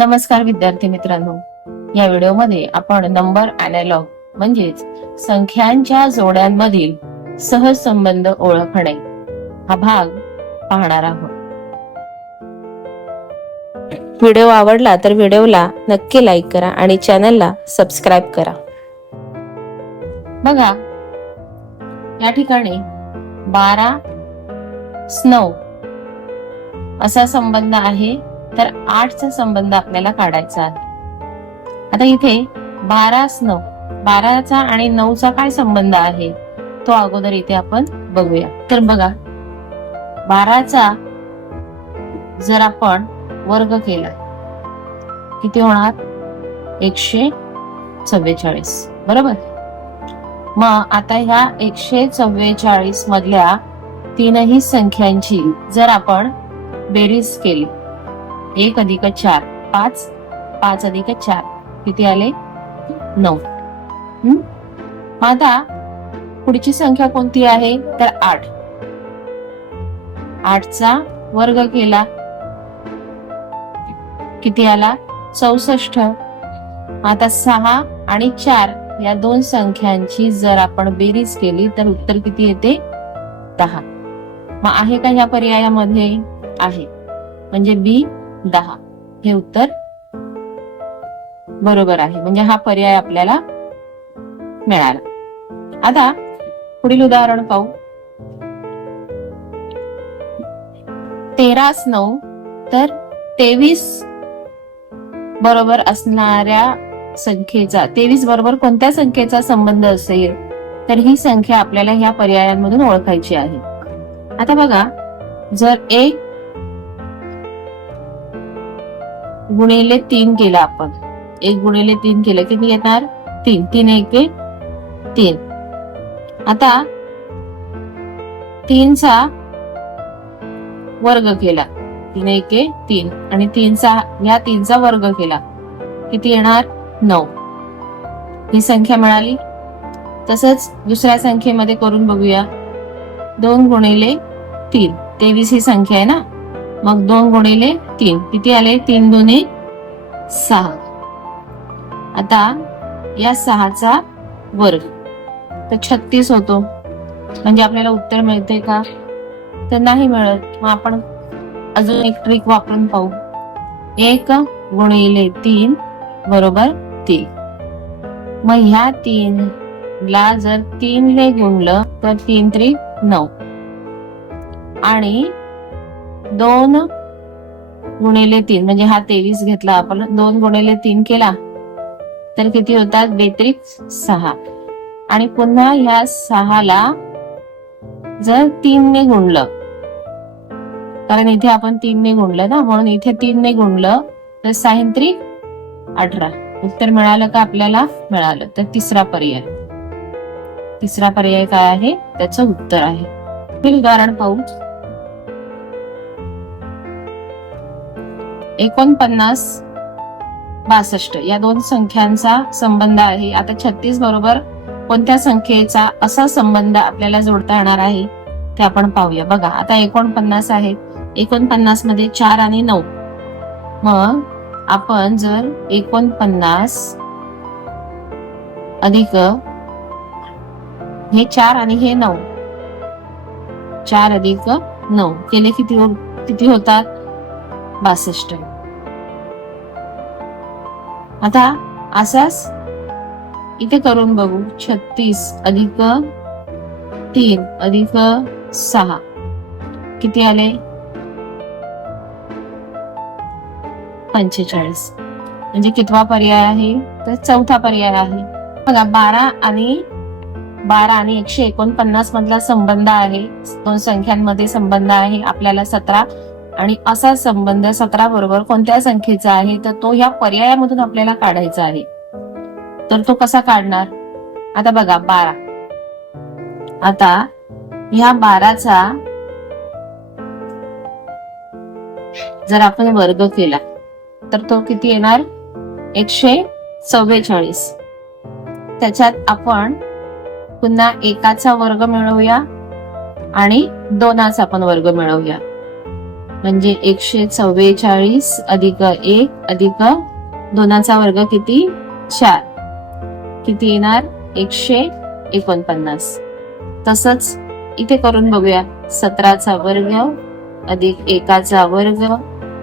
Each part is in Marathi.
नमस्कार विद्यार्थी मित्रांनो. या व्हिडिओमध्ये आपण नंबर अॅनालॉग म्हणजेच संख्यांच्या जोड्यांमधील सहज संबंध ओळखणे हा भाग पाहणार आहोत. व्हिडिओ आवडला तर व्हिडिओला नक्की लाईक करा आणि चॅनलला सबस्क्राईब करा. बघा या ठिकाणी बारा स्नो असा संबंध आहे. तर आठचा संबंध आपल्याला काढायचा आहे. आता इथे बारा नऊ बाराचा आणि नऊचा काय संबंध आहे? तो अगोदर इथे आपण बघूया. तर बघा बाराचा जर आपण वर्ग केला किती होणार? एकशे चव्वेचाळीस. बरोबर? मग आता ह्या एकशे चव्वेचाळीस मधल्या तीनही संख्यांची जर आपण बेरीज केली एक अधिक चार पाच पाच अधिक चार. किती आले? नऊ. हम्म? आता पुढची संख्या कोणती आहे? तर आठ. आठचा वर्ग केला. किती आला? चौसष्ट. आता सहा आणि चार या दोन संख्यांची जर आपण बेरीज केली तर उत्तर किती येते? दहा. मग आहे का ह्या पर्यायामध्ये? आहे. म्हणजे बी दहा. हे उत्तर बरोबर आहे. म्हणजे हा पर्याय आपल्याला मिळाला. आता पुढील उदाहरण पाहू. तेरास नऊ तर तेवीस बरोबर असणाऱ्या संख्येचा तेवीस बरोबर कोणत्या संख्येचा संबंध असेल? तर ही संख्या आपल्याला ह्या पर्यायांमधून ओळखायची आहे. आता बघा जर एक गुणिले तीन केलं आपण. एक गुणिले तीन केलं. किती येणार तीन. तीन एक तीन. आता तीनचा वर्ग केला. तीन एक तीन. आणि तीनचा ह्या तीनचा वर्ग केला. किती येणार? नऊ. ही संख्या मिळाली. तसंच दुसऱ्या संख्येमध्ये करून बघूया. दोन गुणिले तीन. तेवीस ही संख्या आहे ना? मग दोन गुणिले तीन. किती आले? तीन दोन्ही सहा. आता या सहाचा वर्ग. तर छत्तीस होतो. म्हणजे आपल्याला उत्तर मिळते का? तर नाही मिळत. मग आपण अजून एक ट्रिक वापरून पाहू. एक गुणिले तीन बरोबर तीन. मग ह्या तीन ला जर तीन ने गुणलं तर तीन त्रिक नऊ. आणि दोन गुणिले तीन म्हणजे हा तेवीस घेतला आपण दोन गुणिले तीन केला तर किती होतात? बेत्रिक सहा. आणि पुन्हा ह्या सहाला जर तीनने गुणलं कारण इथे आपण तीनने गुणलं ना म्हणून इथे तीनने गुणलं तर साहित्रिक अठरा. उत्तर मिळालं का आपल्याला? मिळालं. तर तिसरा पर्याय. तिसरा पर्याय काय आहे? त्याचं उत्तर आहे. पुढील उदाहरण पाहू. एकोणपन्नास बासष्ट. या दोन संख्यांचा संबंध आहे. आता छत्तीस बरोबर कोणत्या संख्येचा असा संबंध आपल्याला जोडता येणार आहे ते आपण पाहूया. बघा आता एकोणपन्नास आहे. एकोणपन्नासमध्ये चार आणि नऊ. मग आपण जर एकोणपन्नास अधिक हे चार आणि हे नऊ. चार अधिक नऊ. केले किती हो- किती होतात? बासष्ट. आता असाच इथे करून बघू. छत्तीस अधिक तीन अधिक सहा. किती आले? पंचेचाळीस. म्हणजे कितवा पर्याय आहे? तर चौथा पर्याय आहे. बघा बारा आणि बारा आणि एकशे एकोणपन्नास मधला संबंध आहे. दोन संख्यांमध्ये संबंध आहे. आपल्याला सतरा आणि असा संबंध सतरा बरोबर कोणत्या संख्येचा आहे? तर तो ह्या पर्यायामधून आपल्याला काढायचा आहे. तर तो कसा काढणार? आता बघा बारा. आता ह्या बाराचा जर आपण वर्ग केला तर तो किती येणार? एकशे चव्वेचाळीस. त्याच्यात आपण पुन्हा एकाचा वर्ग मिळवूया आणि दोनाचा आपण वर्ग मिळवूया. म्हणजे एकशे चव्वेचाळीस अधिक एक अधिक दोनाचा वर्ग किती? चार. किती येणार? एकशे एकोणपन्नास. तसंच इथे करून बघूया. सतराचा वर्ग अधिक एकाचा वर्ग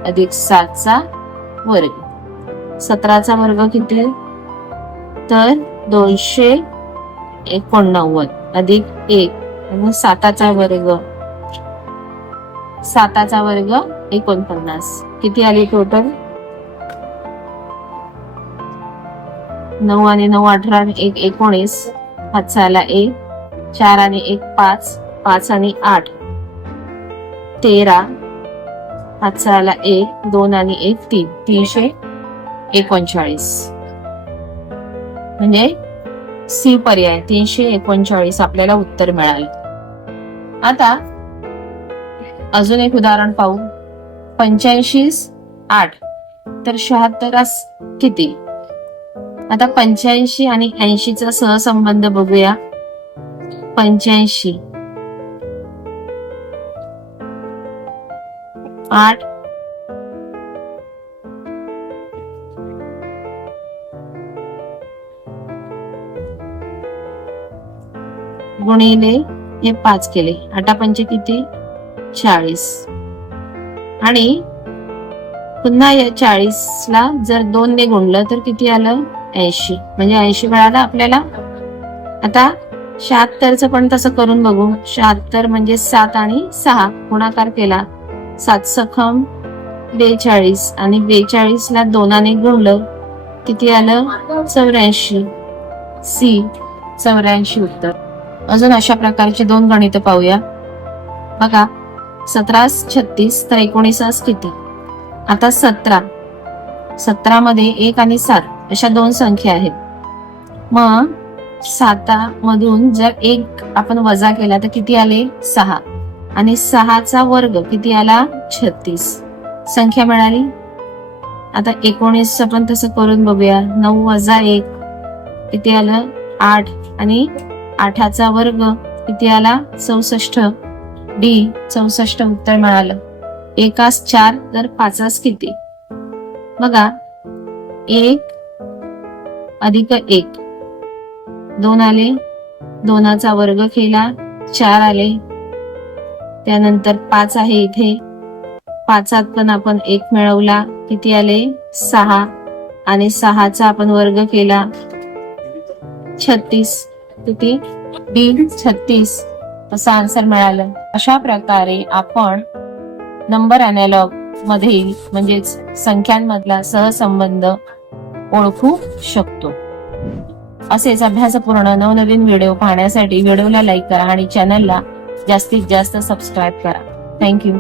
अधिक सातचा वर्ग. सतराचा वर्ग किती? तर दोनशे एकोणनव्वद अधिक एक. साताचा वर्ग साताचा वर्ग एकोणपन्नास. किती आली टोटल नऊ आणि नऊ अठरा आणि एक एकोणीस. हातचा आला एक चार आणि एक पाच पाच आणि आठ. तेरा. हातचा आला एक दोन आणि एक तीन. तीनशे एकोणचाळीस. म्हणजे सी पर्याय तीनशे एकोणचाळीस आपल्याला उत्तर मिळाले. आता अजून एक उदाहरण पाहू. पंच्याऐंशी आठ. तर शहात्तरास किती? आता पंच्याऐंशी आणि ऐंशीचा सहसंबंध बघूया. पंच्याऐंशी. आठ. गुणिले हे पाच केले. आठा पंचे किती? चाळीस. आणि पुन्हा या चाळीसला जर दोन ने गुणलं तर किती आलं? ऐंशी. म्हणजे ऐंशी मिळालं आपल्याला? आता शहात्तरचं पण तसं करून बघू. शहात्तर म्हणजे सात आणि सहा. गुणाकार केला. सात सखम बेचाळीस. आणि बेचाळीस ला दोनाने गुणलं किती आलं? चौऱ्याऐंशी. सी. चौऱ्याऐंशी उत्तर. अजून अशा प्रकारचे दोन गणित पाहूया. बघा. सतरा छत्तीस तर एकोणीसास किती आता सतरा. सतरा मध्ये एक आणि सात अशा दोन संख्या आहेत. मग सातामधून जर एक आपण वजा केला तर किती आले? सहा. आणि सहाचा वर्ग किती आला? छत्तीस. संख्या मिळाली? आता एकोणीस पण तसं करून बघूया. नऊ वजा एक किती आलं? आठ. आणि आठाचा वर्ग किती आला? चौसष्ट. डी चौसष्ट उत्तर मिळालं. एकास चार तर पाचास किती? बघा. एक अधिक एक. दोन आले. दोनाचा वर्ग केला. चार आले. त्यानंतर पाच आहे इथे. पाचात पण आपण एक मिळवला. किती आले? सहा. आणि सहाचा आपण वर्ग केला. छत्तीस. किती? डी छत्तीस. असं आन्सर मिळालं. अशा प्रकारे आपण नंबर अनॅलॉग मधील म्हणजेच संख्यांमधला सहसंबंध ओळखू शकतो. असेच अभ्यासपूर्ण नवनवीन व्हिडिओ पाहण्यासाठी व्हिडिओला लाईक करा आणि चॅनलला जास्तीत जास्त सबस्क्राईब करा. थँक्यू